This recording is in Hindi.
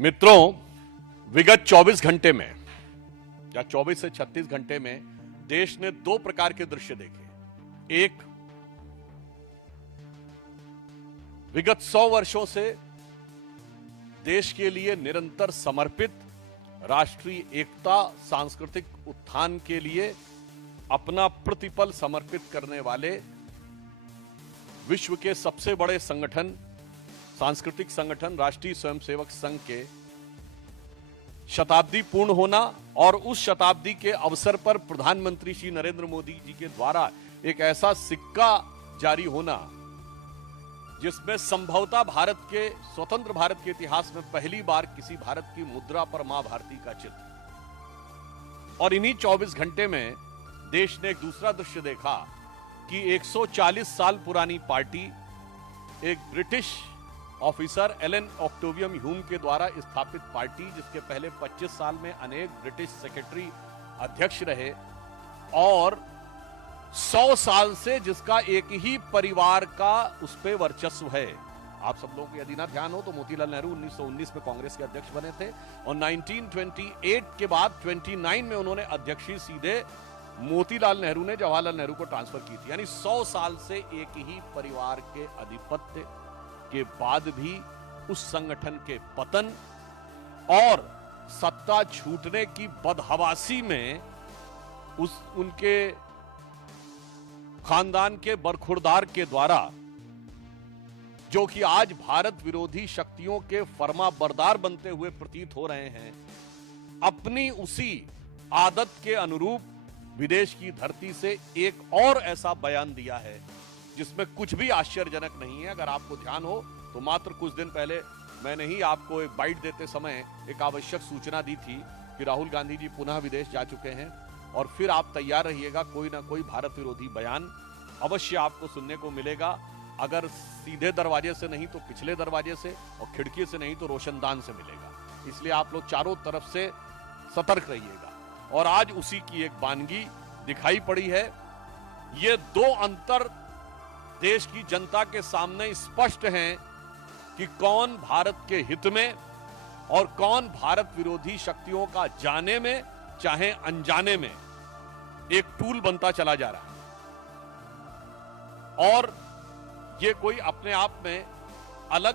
मित्रों, विगत 24 घंटे में या 24 से 36 घंटे में देश ने दो प्रकार के दृश्य देखे। एक, विगत 100 वर्षों से देश के लिए निरंतर समर्पित, राष्ट्रीय एकता, सांस्कृतिक उत्थान के लिए अपना प्रतिपल समर्पित करने वाले विश्व के सबसे बड़े संगठन, सांस्कृतिक संगठन राष्ट्रीय स्वयंसेवक संघ के शताब्दी पूर्ण होना और उस शताब्दी के अवसर पर प्रधानमंत्री श्री नरेंद्र मोदी जी के द्वारा एक ऐसा सिक्का जारी होना जिसमें संभवतः भारत के स्वतंत्र भारत के इतिहास में पहली बार किसी भारत की मुद्रा पर मां भारती का चित्र। और इन्हीं 24 घंटे में देश ने एक दूसरा दृश्य देखा कि 140 साल पुरानी पार्टी, एक ब्रिटिश ऑफिसर एलन ऑक्टेवियम ह्यूम के द्वारा स्थापित पार्टी, जिसके पहले 25 साल में अनेक ब्रिटिश सेक्रेटरी अध्यक्ष रहे और 100 साल से जिसका एक ही परिवार का उस पे वर्चस्व है। आप सब लोगों को यदि ना ध्यान हो तो मोतीलाल नेहरू 1919 में कांग्रेस के अध्यक्ष बने थे और 1928 के बाद 29 में उन्होंने अध्यक्षी सीधे मोतीलाल नेहरू ने जवाहरलाल नेहरू को ट्रांसफर की थी। यानी 100 साल से एक ही परिवार के आधिपत्य के बाद भी उस संगठन के पतन और सत्ता छूटने की बदहवासी में उनके खानदान के बरखुरदार के द्वारा, जो कि आज भारत विरोधी शक्तियों के फर्माबरदार बनते हुए प्रतीत हो रहे हैं, अपनी उसी आदत के अनुरूप विदेश की धरती से एक और ऐसा बयान दिया है जिसमें कुछ भी आश्चर्यजनक नहीं है। अगर आपको ध्यान हो तो मात्र कुछ दिन पहले मैंने ही आपको एक बाइट देते समय एक आवश्यक सूचना दी थी कि राहुल गांधी जी पुनः विदेश जा चुके हैं और फिर आप तैयार रहिएगा, कोई ना कोई भारत विरोधी बयान अवश्य आपको सुनने को मिलेगा। अगर सीधे दरवाजे से नहीं तो पिछले दरवाजे से और खिड़की से नहीं तो रोशनदान से मिलेगा। इसलिए आप लोग चारों तरफ से सतर्क रहिएगा। और आज उसी की एक वानगी दिखाई पड़ी है। ये दो अंतर देश की जनता के सामने स्पष्ट हैं कि कौन भारत के हित में और कौन भारत विरोधी शक्तियों का जाने में चाहे अनजाने में एक टूल बनता चला जा रहा है। और ये कोई अपने आप में अलग